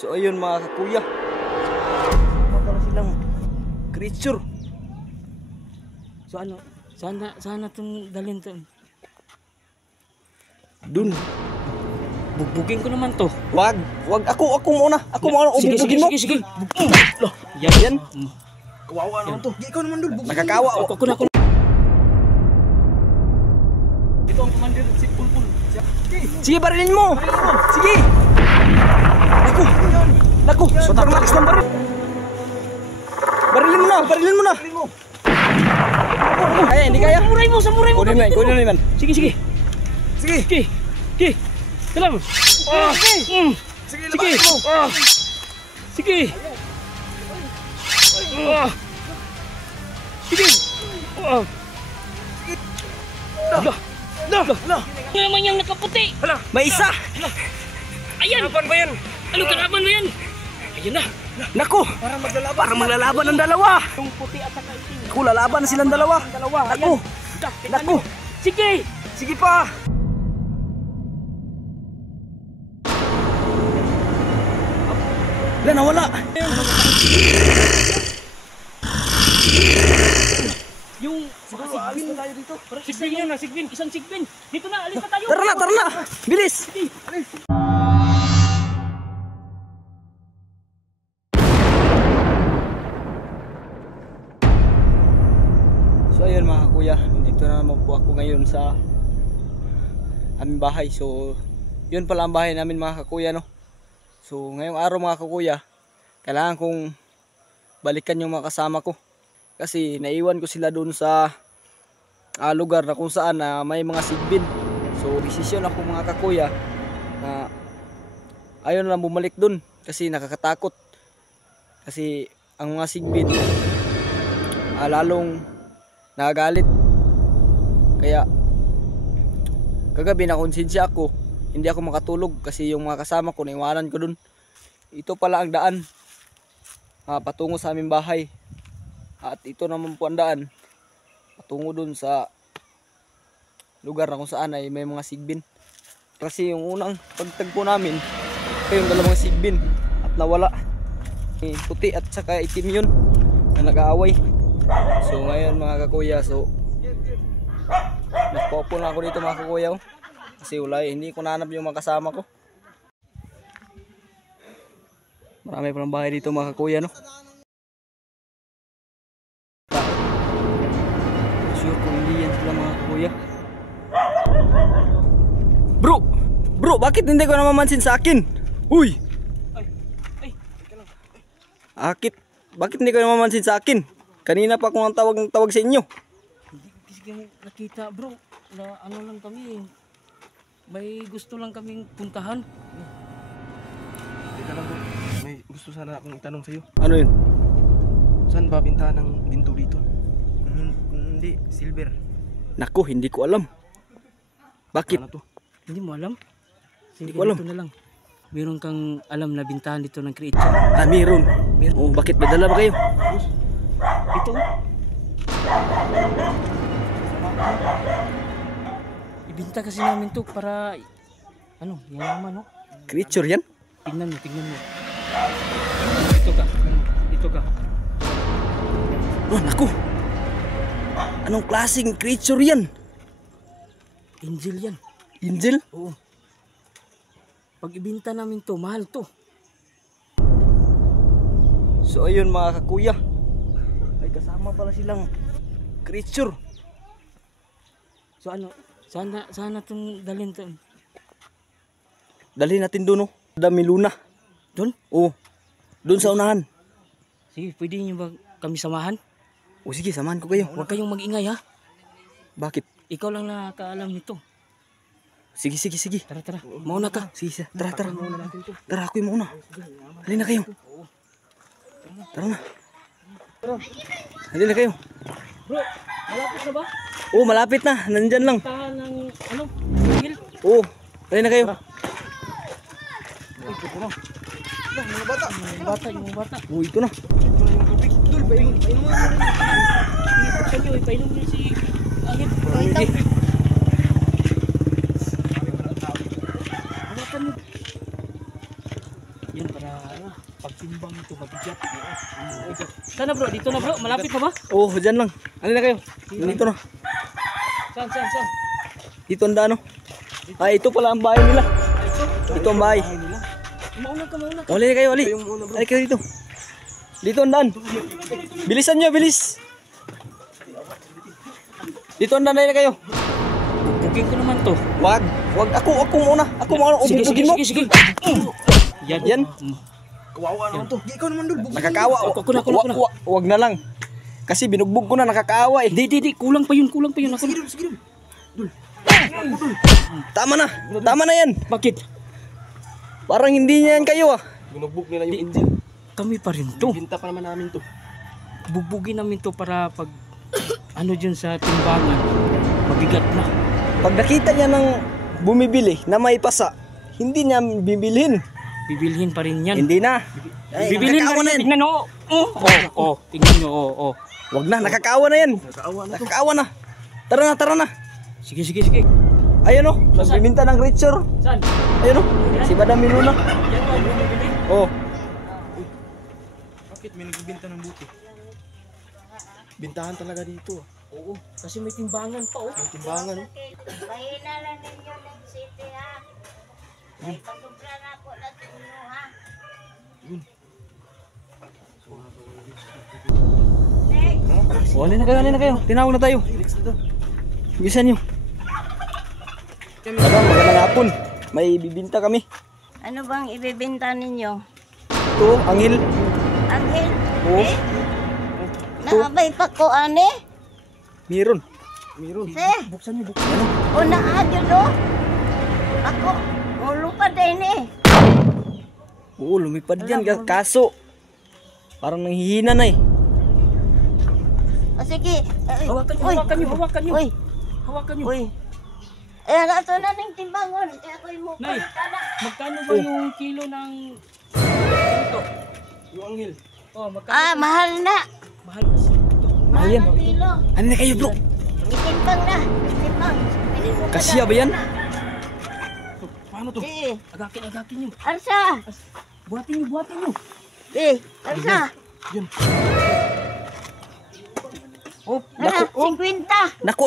So ayun mga kakuya, para silang creature. So ano, sana itong dalhin to. Dun. Bugbugin ko naman to. Wag ako muna. Ako muna Sige, mo. sige. Yan. Kawawa naman to. Ikaw naman dun. Nakakawa. Ako na. Ito ang commander si Pulpul. Sige, barilin mo. Sige. Naku. Sobrang lakas ng baril. Barilin mo na. Kaya, hindi kaya. Samurai mo. Kunin mo. Sige. Salam. Sige, labasin mo. Sige. Ano naman yung nakaputi? May isa. Ayan. Karaban ba yan? Ano karaban ba yan? Ayun na. Naku. Para maglalaban ng dalawa. Yung puti at saka itim. Naku, lalaban silang dalawa. Naku. Sige. Sige pa. Nawala. Yung sigbin tayo dito. Sigbin yan na, sigbin. Isang sigbin. Dito na, alis na tayo. Tara na. Bilis. So ayun mga kuya, dito na naman po ako ngayon sa aming bahay. So yun pala ang bahay namin mga kakuya, no. So ngayong araw mga kakuya, kailangan kong balikan yung mga kasama ko. Kasi naiwan ko sila doon sa lugar na kung saan may mga sigbin. So desisyon ako mga kakuya na ayaw na lang bumalik doon kasi nakakatakot. Kasi ang mga sigbin lalong nagagalit. Kaya kagabi nakonsensya ako, hindi ako makatulog kasi yung mga kasama ko naiwanan ko doon. Ito pala ang daan patungo sa aming bahay. At ito naman po ang daan patungo doon sa lugar na kung saan ay may mga sigbin. Kasi yung unang pagtagpo namin, ito yung dalawang sigbin at nawala. Puti at saka itim yun na nag-aaway. So ngayon mga kakuya, so nagpopo na ako dito mga kakuya. Kasi wala, hindi ko nahanap yung mga kasama ko. Marami palang bahay dito mga kakuya, no. Sure kung hindi yan sila mga kakuya. Bro, bakit hindi ko namamansin sa akin? Uy! Bakit hindi ko namamansin sa akin? Kanina pa akong tawag sa inyo. Hindi kasi nakita bro, na ano lang kami. May gusto lang kaming puntahan. Teka lang bro, may gusto sana akong itanong sa'yo. Ano yun? Saan ba bintahan ng ginto dito? Hindi, silver. Naku, hindi ko alam. Bakit? Ano to? Hindi mo alam? Hindi ko alam. Dito na lang. Meron kang alam na bintahan dito ng creature. Meron. Oh, bakit may dala ba kayo? Ito. Ibinta kasi namin to para yaman no? Creature yan? Tingnan mo. Ito ka. Oh, naku. Anong klaseng creature yan? Angel yan. Angel? Oo. Pag ibinta namin to, mahal to. So ayun mga kakuya, may kasama pala silang creature. So sana itong dalhin to. Dalhin natin doon, no? Dami Luna. Doon? Oo. Doon sa unahan. Sige, pwede niyo ba kami samahan? O sige, samahan ko kayo. Huwag kayong mag-ingay ha. Bakit? Ikaw lang nakakaalam nito. Sige. Tara. Mauna ka. Sige, tara. Tara, ako yung mauna. Halina kayo. Tara na. Halina kayo. Bro, malapit na ba? Oo, malapit na. Nandyan lang. Tahan ng hill. Oo, halina kayo. Yung bata. Oo, ito na. Ipainom niyo si Angit. yan para pagtimbang ito mabigat. Mabigat. Sana bro, dito na bro, malapit na ba? Oh, dyan lang. Ano na kayo? Dito na. Saan? Dito ang daan, oh. Ah, ito pala ang bahay nila. Ito ang bahay. Mauna ka. Wali na kayo, wali. Wali kayo dito. Dito ang daan. Bilisan nyo, bilis. Dito ang daan na kayo. Bugin ko naman to. Wag. Ako muna. Ako muna. Ubugin mo. Sige. Yan. Kawawa naman to. Ikaw naman dul. Nakakaawa. Ako na. Wag na lang. Kasi binugbog ko na, nakakaawa eh. Di. Kulang pa yun. Ako na. Sige. Tama na yan. Bakit? Parang hindi niya yan kayo ah. Binugbog nila yung engine. Kami pa rin to. Binta pa naman namin to. Bugbugin namin to para pag ano dyan sa timbangan, mabigat na. Pag nakita niya ng bumibili na may pasa, hindi niya bibilhin. Bibilhin pa rin yan. Hindi na. Ay, Bibilhin pa nakakaawa na rin. yan. Tignan o. Tingnan nyo. Wag na, nakakaawa na yan. Nakakaawa na. Tara na. Sige. Ayun o, nagbibinta ng Richer. Saan? Ayun o, si Madam Miluna. Yan ba? Bumibili? Oh, Bakit may nagbibenta ng buti? Bintahan talaga dito. Oo. Kasi may timbangan pa oh. May timbangan. Mahina lang ninyo ng city ha. Ay pagubra na ako na tunyo ha. wala na kayo. Tinawag na tayo. Bilisan nyo. Madam, magandang hapon. May bibinta kami. Ano bang ibibenta ninyo? Ito, anghel. Anghel? Oo, Naabay pa ko ane? meron. Buksan niyo. O naadyo do? Ako, ulupad din eh. Oo, lumipad yan. Kaso, parang nanghihina na eh. O sige. Hawakan nyo. Uy. Hawakan nyo. Uy. Eh, nato na ng timbangon. Kaya ako'y mo Nay, palit na. magkano ba yung kilo ng ito? Yung anghel. Oh, magkano? Ah, mahal na. Mahal kasi ito. Mahal Ayan. na kilo. Ano na kayo, bro? Itimbang na. Itimbang. Kasya ba yan? Paano to? Eh, Agakin nyo. arsa. Buhatin nyo. Eh, arsa. Yan. Oh, Ano, 50. Nako,